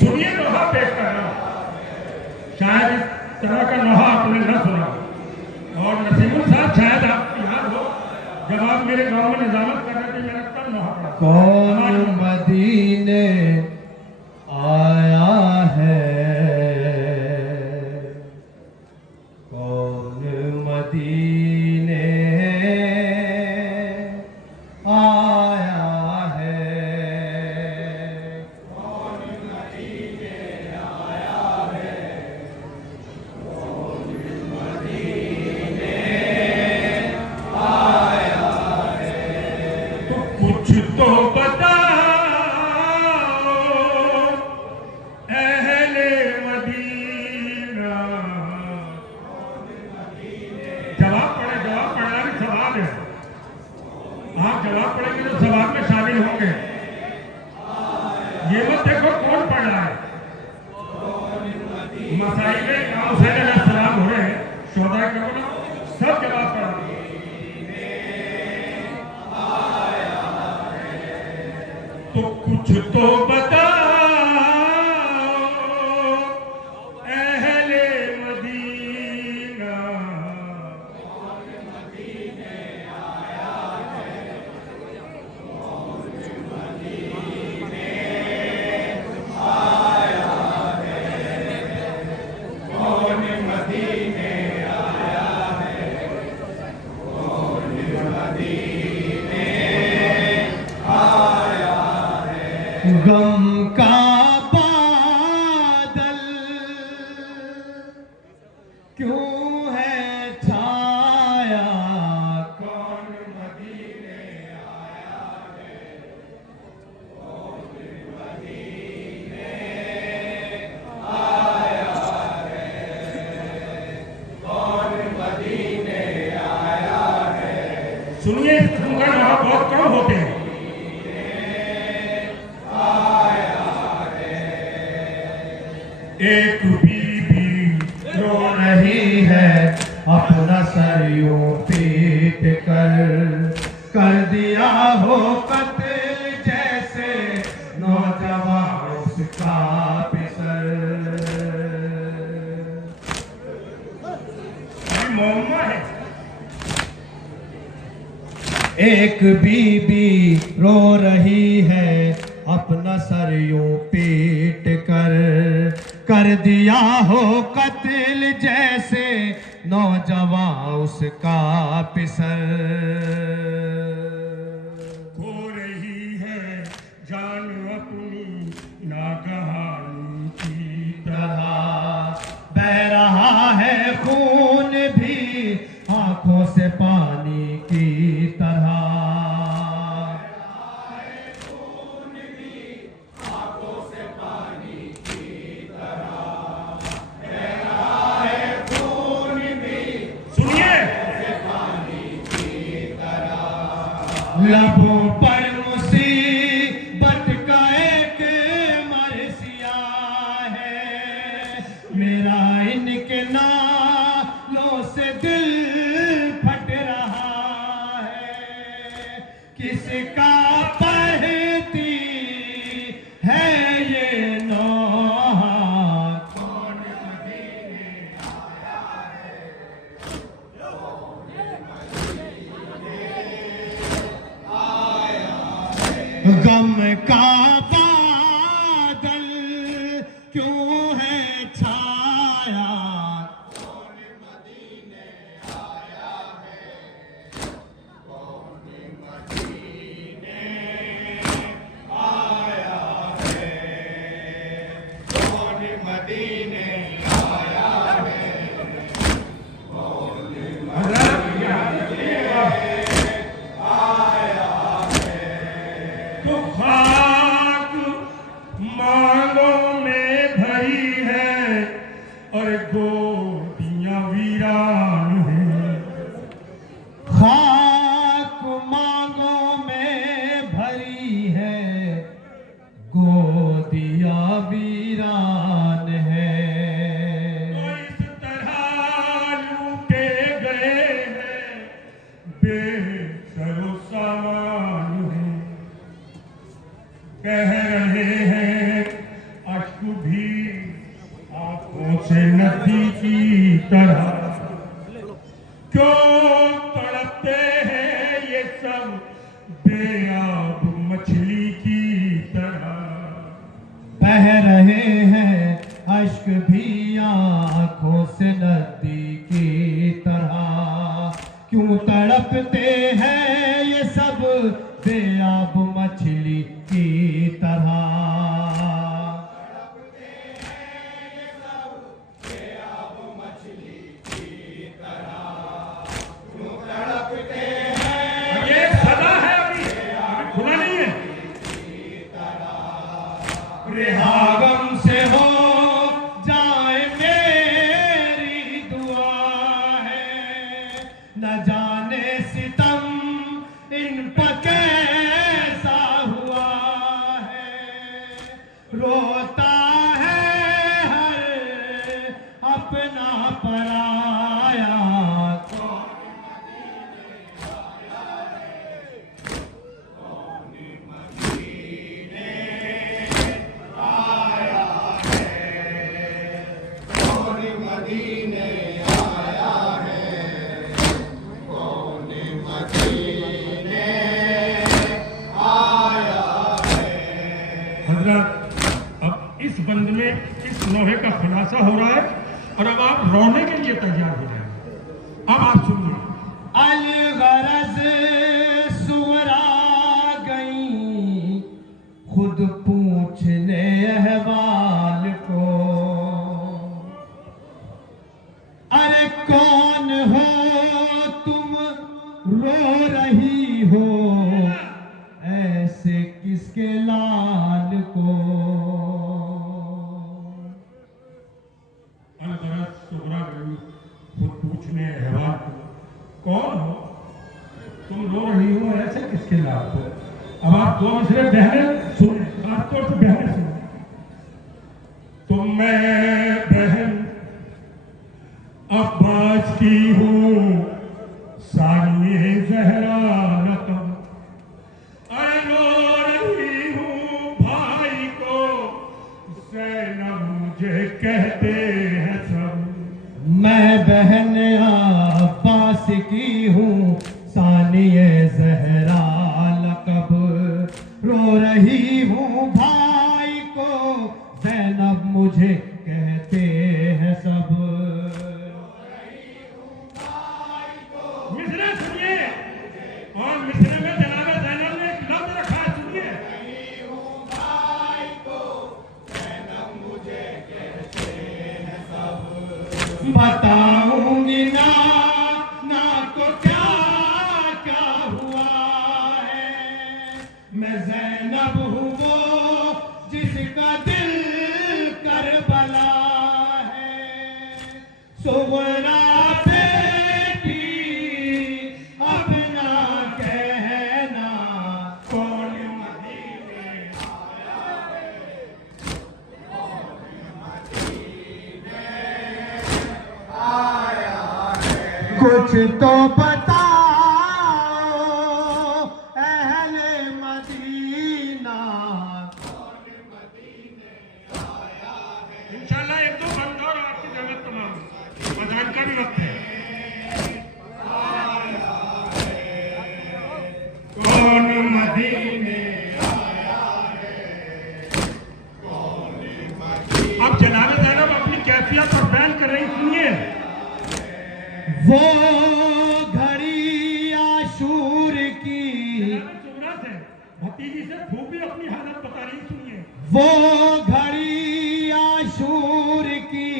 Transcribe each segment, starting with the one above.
सुनिए दोहा पेश कर रहा हूं। शायद इस तरह का दोहा आपने न सुना और नसीमुल साहब शायद आपको याद हो जब आप मेरे गांव में निजामत कर रहे थे मेरा कब दोहा पड़ा। कौन मदीने आया है, कौन मदीने आया है, कौन मदीने आया है, कौन मदीने आया है। तो कुछ तो बताओ अहले मदीना। जवाब पढ़ना भी सवाल है। आप जवाब पढ़ेंगे तो सवाल में शामिल होंगे। ये मत देखो कौन पढ़ रहा है। मसाई में इमाम हुसैन अलैहिस्सलाम हो रहे हैं, शोहदा के बोलो सब जवाब पढ़ा। तो कुछ तो बताओ अहले मदीना। गम का बादल क्यों है छाया, कौन मदीने आया है, कौन मदीने आया है, कौन मदीने आया है। सुनिए इस किस्म का दोहा बहुत कम होते हैं। एक बीबी रो रही है अपना सर यूं पीट कर दिया हो कत्ल जैसे नौजवान उसका पिसर। मोहम्मद है। एक बीबी रो रही है अपना सर यूं पीट कर दिया हो कत्ल जैसे नौजवान उसका पिसर। खो रही है जान अपनी नागहानी की तरह बह रहा है खून भी आंखों से पानी की तरह। लबों पर मुसीबत का एक मरसिया है, मेरा इनके नालों से दिल फट रहा है। किसका पढ़ती है ये नौहा, कौन मदीने आया है, गम का बादल क्यों है छाया, कौन मदीने आया है, कौन मदीने आया है, कौन मदीने आया है, कौन मदीने आया है। तो खाक मांगों में भरी है और गोदियां वीरान है। खाक मांगों में भरी है गोदियां वीरान है। तो इस तरह लूटे गए हैं बेसरो सामान है। कह रहे हैं अश्क नदी की तरह। क्यों तड़पते हैं ये सब बेआब मछली की तरह। बह रहे हैं अश्क भी आंखों से नदी की तरह। क्यों तड़पते हैं ये सब बेआब मछली की तरह। ये सदा है, अभी खुला नहीं है। रिहागम से हो जाए मेरी दुआ है। न जाने सितम इन पर कैसा हुआ है। रोता है हर अपना पराया। हजरत, अब इस बंद में इस लोहे का खुलासा हो रहा है और अब आप रोने के लिए तैयार हो जाए। अब आप सुनिए। अलगरज सुरा गई खुद पूछने अहवाल को। अरे कौन हो तुम रो रही हो ऐसे किसके लाल को। अलगरज सुगरा गई खुद पूछने अहवाल को। कौन हो तुम रो रही हो ऐसे किसके लाल को। अब आप दो मिसरे बहनें सुने, खासतौर से बहनें सुने। तुम मैं बहन अब्बास की हूँ सानिए जहरा रकम। अरे रो रही हूँ भाई को ज़ैनब मुझे कहते हैं सब। मैं बहन अब्बास की हूँ सानिए ज़हरा लक़ब। रो रही हूँ भाई को ज़ैनब मुझे कहते हैं सब। मिसरे सुनिए और मिसरे में जनाब ज़ैनब ने एक लफ्ज़ रखा है, सुनिए। बताऊंगी ना ना को क्या क्या हुआ है। मैं ज़ैनब हूँ वो जिसका दिल करबला है। सुगरा बेटी अपना कहना कौन मदीने कुछ तो बताओ अहले मदीना। इंशाल्लाह एक दो बंद और आपकी जगत तमाम अजान का भी वक्त है। कौन मदीने अब जनाब ज़ैनब अपनी कैफियत और बयान कर रही, सुनिए। वो घड़ी आशूर की सुगरा से भतीजी से फूफी अपनी हालत बता रही, सुनिए। वो घड़ी आशूर की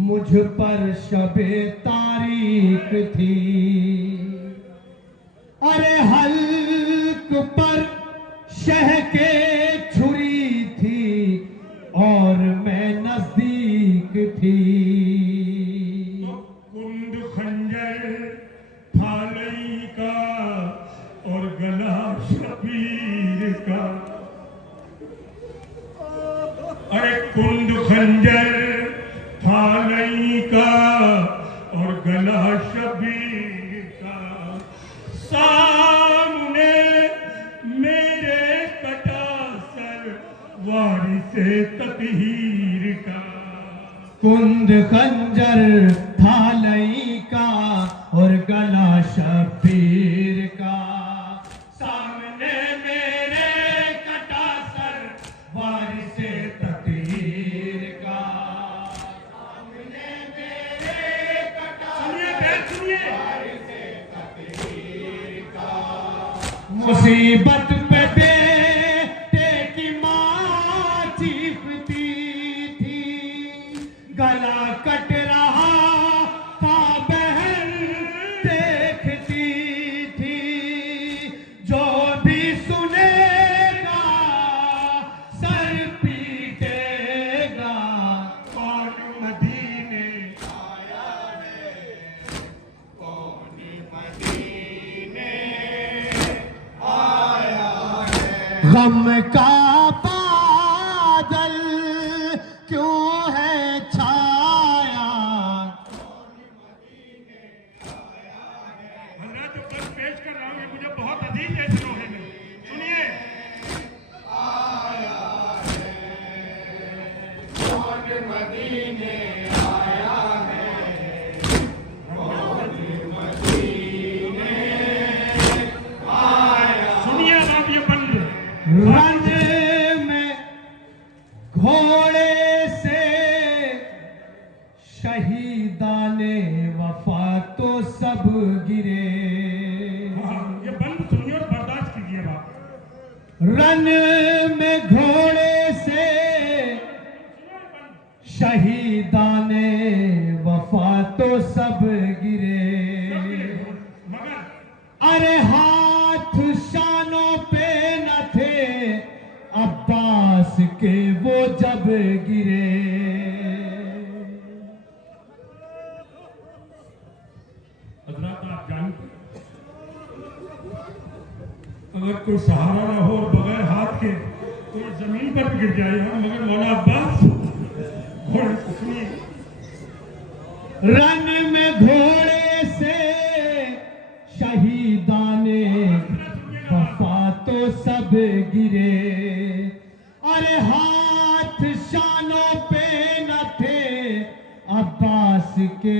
मुझ पर शबे तारीख थी। अरे हल्क पर शह के छुरी थी और मैं नजदीक थी। कुंद खंजर थालई का और गला शबीर का। अरे कुंद खंजर थालई का और गला शबीर का। सामने मेरे कटा सर वारिसे ततहीर का। कुंद खंजर था लई का और गला शब्बीर का। सामने मेरे कटा सर वारिसे तकदीर का। सामने मेरे कटा वारिसे तकदीर का। मुसीबत पे बेटे की माँ चीखती थी, गला कट रहा था बहन देखती थी। जो भी सुनेगा सर पीटेगा, कौन मदीने आया है, कौन मदीने आया है। गम का बादल क्यों है छाया, हजरत जो कल पेश कर रहा हूँ ये मुझे बहुत अजीब है इस लोहे में। सुनिए सुनिए आप ये बंद रंग में घोड़े से शहीदाने वफा तो सब गिरे। हाँ, ये बंद सुनिए और बर्दाश्त कीजिए बात। रन में घोड़े से शहीदाने वफा तो सब गिरे। मगर अरे हाथ शानों पे न थे अब्बास के वो जब गिरे। हजरत आप जानते अगर कोई सहारा ना हो और बगैर हाथ के तो ये जमीन पर भी गिर जाएगा। मगर मौला अब्बास घोड़े को सुनिए। रन में घोड़े से शहीदाने वफा तो सब गिरे। अरे हाथ शानों पे न थे अब्बास के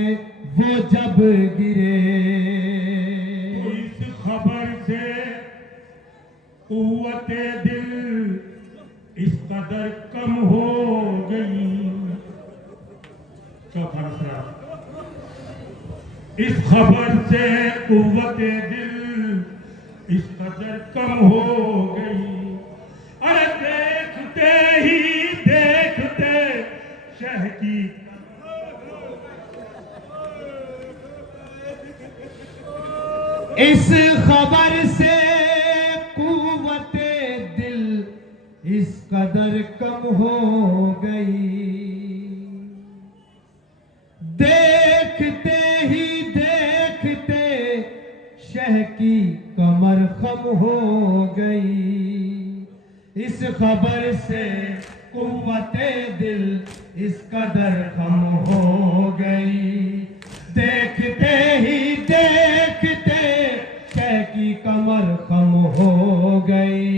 वो जब गिरे। तो इस खबर से कुव्वते दिल इस कदर कम हो गई। चौथा मिसरा। इस खबर से कुव्वते दिल इस कदर कम हो गई। अरे देखते ही देखते शह की इस खबर से कुव्वते दिल इस कदर कम हो गई। देखते ही देखते शह की कमर खम हो गई। इस खबर से कुव्वते दिल इस कदर कम हो गई। देखते ही देखते शह की कमर कम हो गई।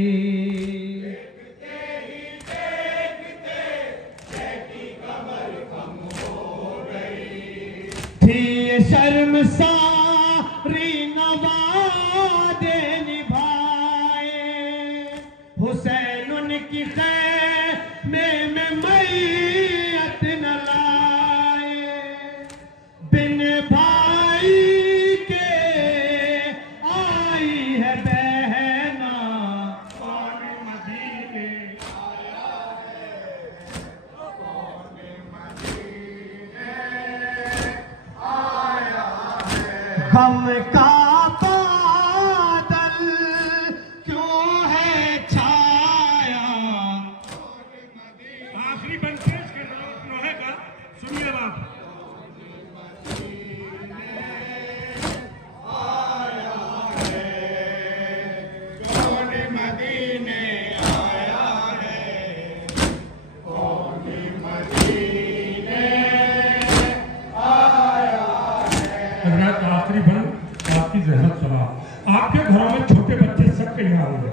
थी ये शर्मसारी नवादे निभाए, हुसैन उनकी खैमे में मैयत न लाए। बिन भाई के आई है बहना, कौन मदीने गम का बादल क्यों है छाया। आखिरी बंद पेश कर रहा हूं लोहे का। सुनिए बात। हजरत आखिरी बंद आपकी जहमत सुना। आपके घरों में छोटे बच्चे सबके यहाँ होंगे।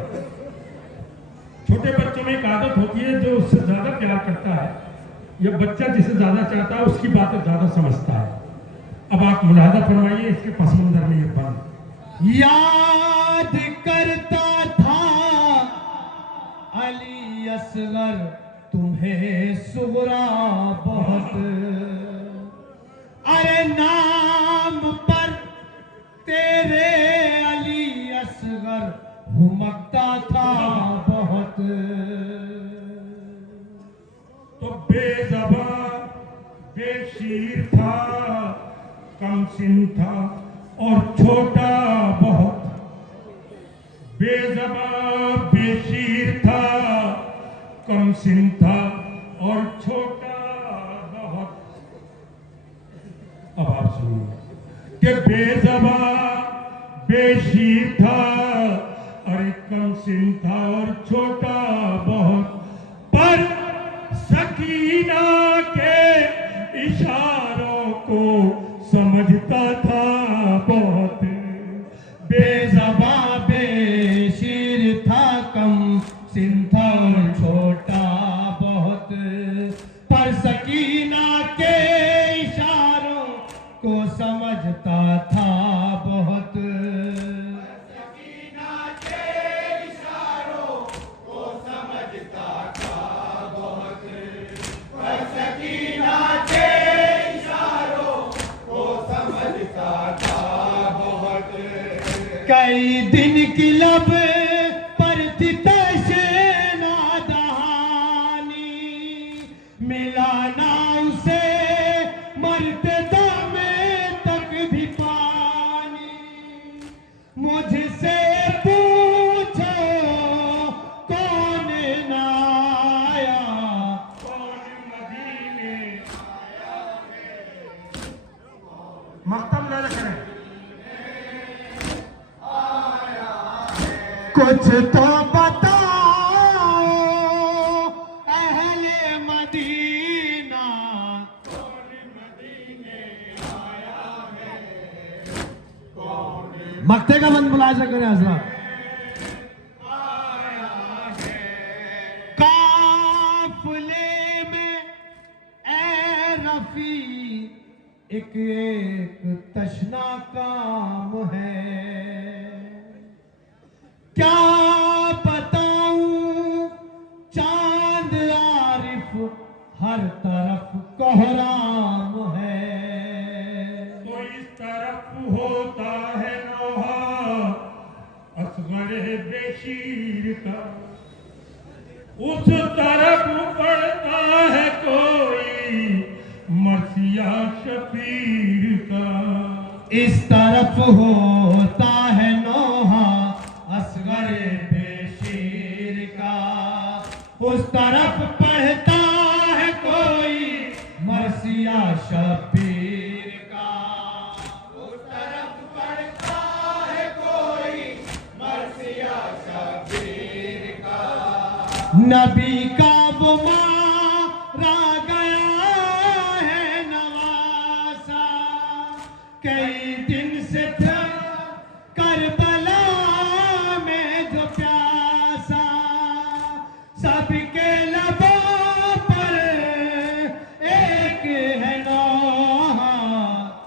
छोटे बच्चों में एक आदत होती है जो उससे ज्यादा प्यार करता है ये बच्चा जिसे ज्यादा चाहता है उसकी बातें ज्यादा समझता है। अब आप मुलाहजा फरमाइए इसके पस मंजर में ये बंद याद करता था अली असगर तुम्हें सुगरा बहुत, अरे नाम पर तेरे अली असगर हुमकता था बहुत। तो बेज़बां बेशीर था, कम सिन था और छोटा बहुत। बेज़बां बेशीर था, कम सिन था और छोटा बहुत। अब आप सुनिए कि बेज़बां बेशीर था, अरे कम सिन था और छोटा बहुत, पर सकीना के इशारों को समझता था बहुत। बेज़बां बेशीर था, कम सिन था और छोटा बहुत, पर सकीना के इशारों को समझता था बहुत। सकीना के इशारों को समझता था बहुत, पर सकीना के इशारों को समझता था बहुत। कई दिन की लब पर थी तैशे नादहानी, मिला ना उसे मरते दम तक भी पानी। मुझसे पूछो कौन ना आया, कौन मदीने आया है। मख्तम ना करें। कुछ तो बताओ अहले मदीना, कौन मदीने आया है। मक्ते का बंद मुलाजा करें हजरत। काफिले में ए रफी एक एक तशना काम है, क्या बताऊं चांद आरिफ हर तरफ कोहराम है। तो इस तरफ होता है नौहा असगर बेशीर का, उस तरफ पड़ता है कोई मर्सिया शबीर का। इस तरफ होता है नौहा असगर बेशीर का, उस तरफ पढ़ता है कोई मर्सिया शबीर का। उस तरफ पढ़ता है कोई मर्सिया शबीर का। नबी का वो मारा गया है नवासा, कई दिन से था करबला में जो प्यासा। सबके लबों पर एक है नौहा,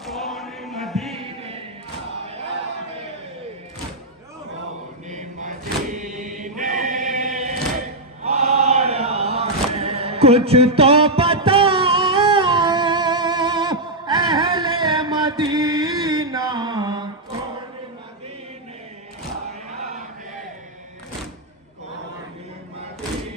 कौन मदीने आया है। कौन मदीने आया है। कुछ तो बताओ अहले मदीना, कौन मदीने आया है। कौन मदीने